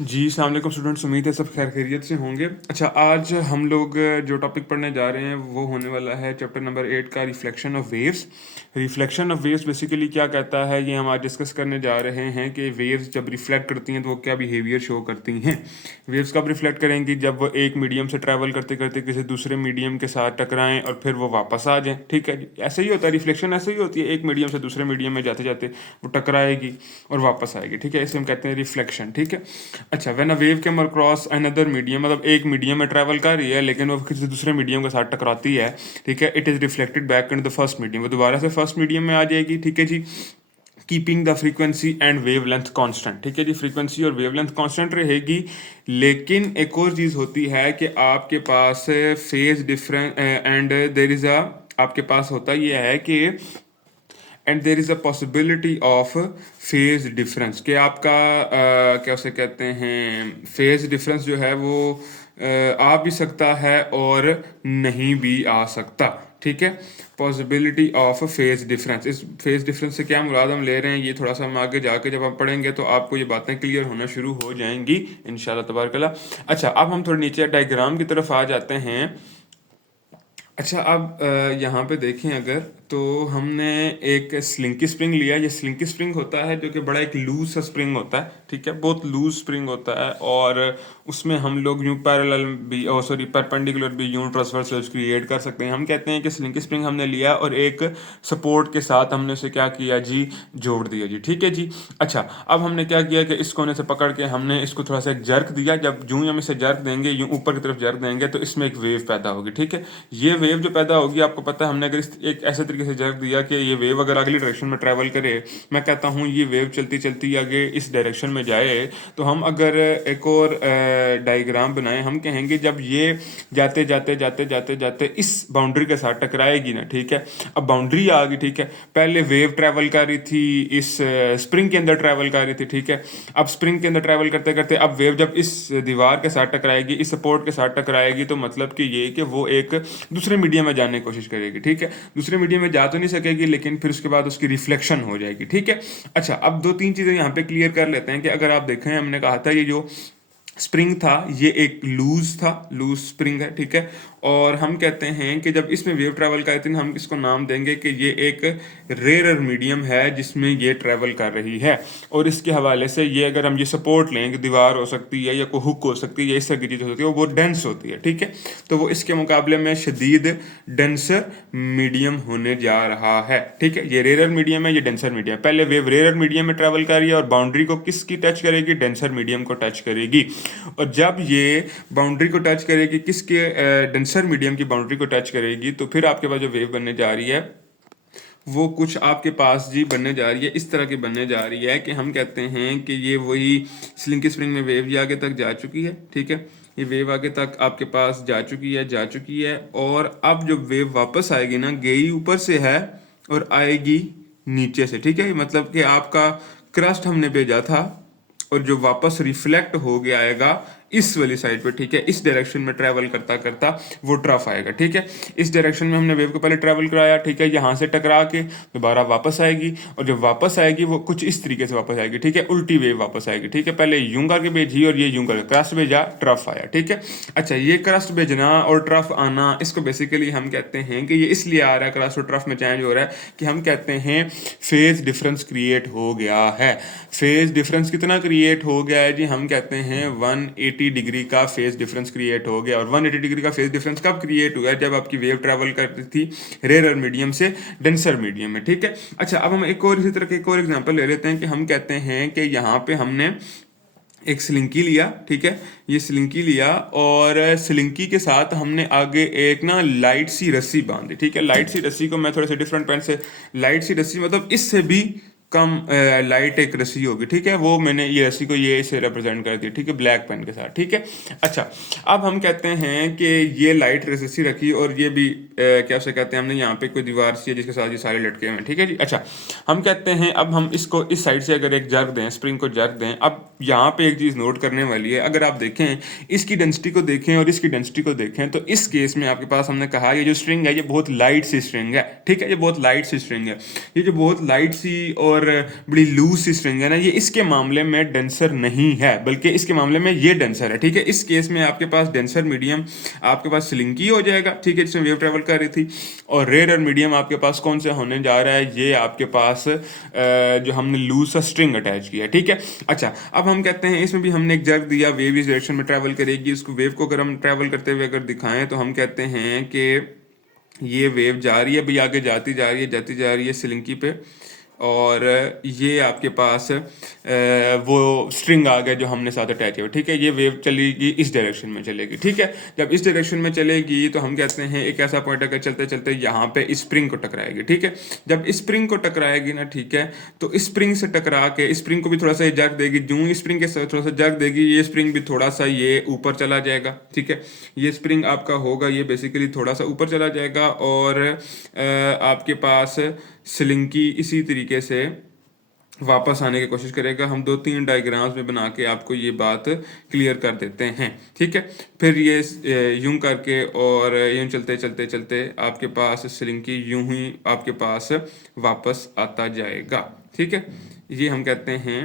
जी, अस्सलाम वालेकुम स्टूडेंट्स, उम्मीद है सब खैर खैरियत से होंगे। अच्छा, आज हम लोग जो टॉपिक पढ़ने जा रहे हैं वो होने वाला है चैप्टर नंबर 8 का reflection of waves. Reflection of waves basically क्या कहता है, ये हम आज डिस्कस करने जा रहे हैं कि वेव्स जब रिफ्लेक्ट करती हैं तो वो क्या बिहेवियर शो करती हैं। वेव्स कब रिफ्लेक्ट करेंगी, जब वो एक मीडियम से ट्रैवल करते करते किसी दूसरे मीडियम के साथ टकराएं और फिर वो वापस आ जाएं। ठीक है जी, ऐसे ही होता है, रिफ्लेक्शन ऐसे ही होती है, एक मीडियम से दूसरे मीडियम में जाते जाते वो टकराएगी और वापस आएगी। ठीक है, इसे हम कहते हैं रिफ्लेक्शन। ठीक है। अच्छा, when a wave came across another medium, मतलब एक मीडियम में ट्रैवल कर रही है लेकिन वो किसी दूसरे मीडियम के साथ टकराती है। ठीक है, it is reflected back in the first medium, वो दोबारा से फर्स्ट मीडियम में आ जाएगी। ठीक है जी, keeping the frequency and wave length constant. ठीक है जी, फ्रीक्वेंसी और वेव लेंथ कॉन्स्टेंट रहेगी। लेकिन एक और चीज़ होती है कि आपके पास phase difference and there is a, आपके पास होता यह है कि and there is a possibility of phase difference, कि आपका क्या उसे कहते हैं, फेज डिफरेंस जो है वो आ भी सकता है और नहीं भी आ सकता। ठीक है, पॉसिबिलिटी ऑफ फेज डिफरेंस, इस फेज डिफरेंस से क्या मुराद हम ले रहे हैं ये थोड़ा सा हम आगे जाके जब हम पढ़ेंगे तो आपको ये बातें क्लियर होना शुरू हो जाएंगी इंशाल्लाह तबारकल्लाह। अच्छा, अब हम थोड़ी नीचे डायग्राम की तरफ आ जाते हैं। अच्छा, अब यहाँ पे देखें अगर, तो हमने एक स्लिंकी स्प्रिंग लिया। ये स्लिंकी स्प्रिंग होता है जो कि बड़ा एक लूज सा स्प्रिंग होता है। ठीक है, बहुत लूज स्प्रिंग होता है और उसमें हम लोग यूँ पैरेलल भी, ओ सॉरी परपेंडिकुलर भी, यूँ ट्रांसवर्सल क्रिएट कर सकते हैं। हम कहते हैं कि स्लिंकी स्प्रिंग हमने लिया और एक सपोर्ट के साथ हमने उसे क्या किया जी, जोड़ दिया जी। ठीक है जी। अच्छा, अब हमने क्या किया कि इस कोने से पकड़ के हमने इसको थोड़ा सा जर्क दिया। जब यूँ हम इसे जर्क देंगे, यूँ ऊपर की तरफ जर्क देंगे तो इसमें एक वेव पैदा होगी। ठीक है, ये वेव जो पैदा होगी, आपको पता है हमने अगर एक ऐसे तरीके से जर्क दिया कि ये वेव अगर अगली डायरेक्शन में ट्रैवल करे, मैं कहता हूँ ये वेव चलती चलती आगे इस डायरेक्शन में जाए, तो हम अगर एक और डायग्राम बनाएं, हम कहेंगे जब ये जाते जाते जाते जाते जाते इस बाउंड्री के साथ टकराएगी ना। ठीक है, अब बाउंड्री आ गई। ठीक है, पहले वेव ट्रैवल कर रही थी, इस स्प्रिंग के अंदर ट्रैवल कर रही थी। ठीक है, अब स्प्रिंग के अंदर ट्रैवल करते करते अब वेव जब इस दीवार के साथ टकराएगी, इस सपोर्ट के साथ टकराएगी, तो मतलब कि ये कि वो एक दूसरे मीडियम में जाने की कोशिश करेगी। ठीक है, दूसरे मीडियम में जा तो नहीं सकेगी लेकिन फिर उसके बाद उसकी रिफ्लेक्शन हो जाएगी। ठीक है। अच्छा, अब दो तीन चीज़ें यहाँ पे क्लियर कर लेते हैं कि अगर आप देखें, हमने कहा था ये जो स्प्रिंग था ये एक लूज था, लूज स्प्रिंग है। ठीक है, और हम कहते हैं कि जब इसमें वेव ट्रैवल करती है हम इसको नाम देंगे कि ये एक रेयर मीडियम है जिसमें ये ट्रैवल कर रही है। और इसके हवाले से ये अगर हम ये सपोर्ट लेंगे, दीवार हो सकती है या कोई हुक हो सकती है या इस तरह की चीज़ हो सकती है, वो डेंस होती है। ठीक है, तो वो इसके मुकाबले में शदीद डेंसर मीडियम होने जा रहा है। ठीक है, ये रेयर मीडियम है, ये डेंसर मीडियम। पहले वेव रेयर मीडियम में ट्रैवल कर रही है और बाउंड्री को किसकी टच करेगी, डेंसर मीडियम को टच करेगी। और जब ये बाउंड्री को टच करेगी, किसके, डेंसर मीडियम की बाउंड्री को टच करेगी, तो फिर आपके पास जो वेव बनने जा रही है वो कुछ आपके पास जी बनने जा रही है, इस तरह की बनने जा रही है कि हम कहते हैं कि ये वही स्लिंकी स्प्रिंग में वेव ये आगे तक जा चुकी है। ठीक है, ये वेव आगे तक आपके पास जा चुकी है और अब जो वेव वापस आएगी ना, गई ऊपर से है और आएगी नीचे से। ठीक है, मतलब कि आपका क्रस्ट हमने भेजा था और जो वापस रिफ्लेक्ट हो गया आएगा इस वाली साइड पे। ठीक है, इस डायरेक्शन में ट्रैवल करता करता वो ट्रफ आएगा। ठीक है, इस डायरेक्शन में हमने वेव को पहले ट्रैवल कराया। ठीक है, यहाँ से टकरा के दोबारा वापस आएगी और जब वापस आएगी वो कुछ इस तरीके से वापस आएगी। ठीक है, उल्टी वेव वापस आएगी। ठीक है, पहले यूं करके भेजी और ये यूं करके क्रस्ट भेजा, ट्रफ आया। ठीक है, अच्छा, ये क्रस्ट भेजना और ट्रफ आना, इसको बेसिकली हम कहते हैं कि ये इसलिए आ रहा है, क्रस्ट और ट्रफ में चेंज हो रहा है, कि हम कहते हैं फेज डिफरेंस क्रिएट हो गया है। फेज डिफरेंस कितना क्रिएट हो गया है जी, हम कहते हैं 180 डिग्री का फेज डिफरेंस क्रिएट हो गया। और 180 डिग्री का फेज डिफरेंस कब क्रिएट हुआ है, जब आपकी वेव ट्रैवल करती थी रेयर मीडियम से डेंसर मीडियम में। ठीक है, अच्छा, अब हम एक और इसी तरह के एक और एग्जांपल ले लेते हैं कि हम कहते हैं कि यहाँ पे हमने एक स्लिंकी लिया। ठीक है, ये स्लिंकी लिया और स्लिंकी के साथ हमने आगे एक ना लाइट सी रस्सी बांधी। ठीक है, लाइट सी रस्सी को मैं थोड़े से डिफरेंट पेन से, लाइट सी रस्सी मतलब इससे भी कम लाइट एक रस्सी होगी। ठीक है, वो मैंने ये रस्सी को ये इसे रिप्रेजेंट कर दिया। ठीक है, ब्लैक पेन के साथ। ठीक है, अच्छा, अब हम कहते हैं कि ये लाइट रस्सी रखी और ये भी क्या उसे कहते हैं, हमने यहाँ पे कोई दीवार सी है जिसके साथ ये सारे लटके हुए हैं। ठीक है जी। अच्छा, हम कहते हैं अब हम इसको इस साइड से अगर एक जर्क दें, स्प्रिंग को जर्क दें, अब यहाँ पे एक चीज़ नोट करने वाली है। अगर आप देखें, इसकी डेंसिटी को देखें और इसकी डेंसिटी को देखें, तो इस केस में आपके पास हमने कहा ये जो स्ट्रिंग है ये बहुत लाइट सी स्ट्रिंग है। ठीक है, ये बहुत लाइट सी स्ट्रिंग है। ये जो बहुत लाइट सी और और बड़ी लूज सी स्ट्रिंग है ना, ये इसके मामले में डेंसर नहीं है, बल्कि इसके मामले में ये डेंसर है। ठीक है, इस केस में आपके पास डेंसर मीडियम आपके पास स्लिंकी हो जाएगा, ठीक है, जिसमें वेव ट्रेवल कर रही थी। और रेयर और मीडियम आपके पास कौन सा होने जा रहा है, ये आपके पास जो हमने लूज सा स्ट्रिंग अटैच किया। ठीक है, अच्छा अब हम कहते हैं इसमें भी हमने एक जर्क दिया, वेव इस डायरेक्शन में ट्रैवल करेगी। इसको वेव को अगर हम ट्रैवल करते हुए अगर दिखाएं तो हम कहते हैं कि ये वेव जा रही है भाई, आगे जाती जा रही है स्लिंकी पे, और ये आपके पास वो स्ट्रिंग आ गया जो हमने साथ अटैच किया। ठीक है, ये वेव चलेगी इस डायरेक्शन में चलेगी। ठीक है, जब इस डायरेक्शन में चलेगी तो हम कहते हैं एक ऐसा पॉइंट है चलते चलते यहाँ पे स्प्रिंग को टकराएगी। ठीक है, जब स्प्रिंग को टकराएगी ना, ठीक है, तो स्प्रिंग से टकरा के स्प्रिंग को भी थोड़ा सा जर्क देगी। जो स्प्रिंग के साथ थोड़ा सा जर्क देगी, ये स्प्रिंग भी थोड़ा सा ये ऊपर चला जाएगा। ठीक है, ये स्प्रिंग आपका होगा ये बेसिकली थोड़ा सा ऊपर चला जाएगा, और आपके पास स्लिंकी इसी तरीके से वापस आने की कोशिश करेगा। हम 2-3 डायग्राम्स में बना के आपको ये बात क्लियर कर देते हैं। ठीक है, फिर ये यूं करके और यूं चलते चलते चलते आपके पास स्लिंकी यूं ही आपके पास वापस आता जाएगा। ठीक है, ये हम कहते हैं।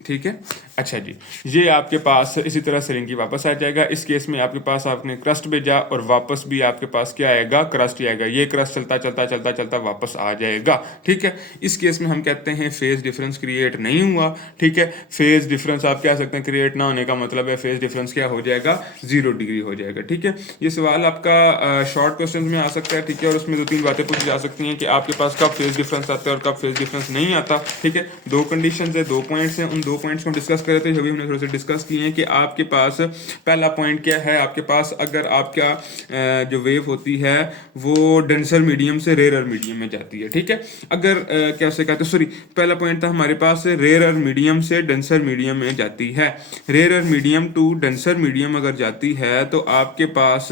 ठीक है, अच्छा जी, ये आपके पास इसी तरह स्लिंकी वापस आ जाएगा। इस केस में आपके पास आपने क्रस्ट भेजा और वापस भी आपके पास क्या आएगा, क्रस्ट ही आएगा। ये क्रस्ट चलता चलता चलता चलता वापस आ जाएगा। ठीक है, इस केस में हम कहते हैं फेज डिफरेंस क्रिएट नहीं हुआ। ठीक है, फेज डिफरेंस आप कह सकते हैं क्रिएट ना होने का मतलब है फेज डिफरेंस क्या हो जाएगा, 0 डिग्री हो जाएगा। ठीक है, ये सवाल आपका शॉर्ट क्वेश्चन में आ सकता है। ठीक है, और उसमें 2-3 बातें पूछी जा सकती हैं कि आपके पास कब फेज डिफरेंस आता है और कब फेज डिफरेंस नहीं आता। ठीक है, 2 कंडीशन है, 2 पॉइंट्स हैं, उन 2 पॉइंट्स को डिस्कस करे थे, जो भी हमने थोड़े से डिस्कस किए हैं कि आपके पास पहला पॉइंट क्या है, आपके पास अगर आपका जो वेव होती है वो डेंसर मीडियम से रेयर मीडियम में जाती है। ठीक है, अगर कैसे कहते हैं, सॉरी, पहला पॉइंट था हमारे पास रेयर मीडियम से डेंसर मीडियम में जाती है। Rare medium to denser medium अगर जाती है तो आपके पास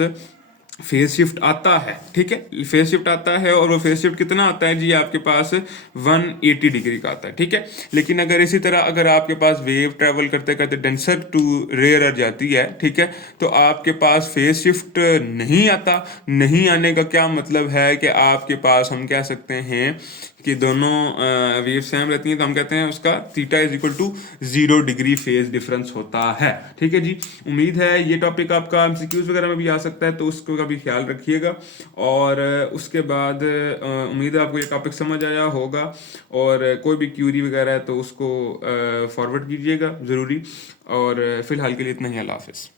फेज शिफ्ट आता है। ठीक है, फेज शिफ्ट आता है, और वो फेज शिफ्ट कितना आता है जी, आपके पास 180 डिग्री का आता है। ठीक है, लेकिन अगर इसी तरह अगर आपके पास वेव ट्रेवल करते करते डेंसर टू रेयर जाती है, ठीक है, तो आपके पास फेज शिफ्ट नहीं आता। नहीं आने का क्या मतलब है कि आपके पास हम कह सकते हैं कि दोनों वेव सेम रहती हैं, तो हम कहते हैं उसका theta is equal to 0 degree phase difference होता है। ठीक है जी, उम्मीद है ये टॉपिक आपका एमसीक्यूज वगैरह में भी आ सकता है, तो उसका भी ख्याल रखिएगा। और उसके बाद उम्मीद है आपको ये टॉपिक समझ आया होगा, और कोई भी क्यूरी वगैरह है तो उसको फॉरवर्ड कीजिएगा ज़रूरी। और फिलहाल के लिए इतना ही, अल्लाह हाफिज़।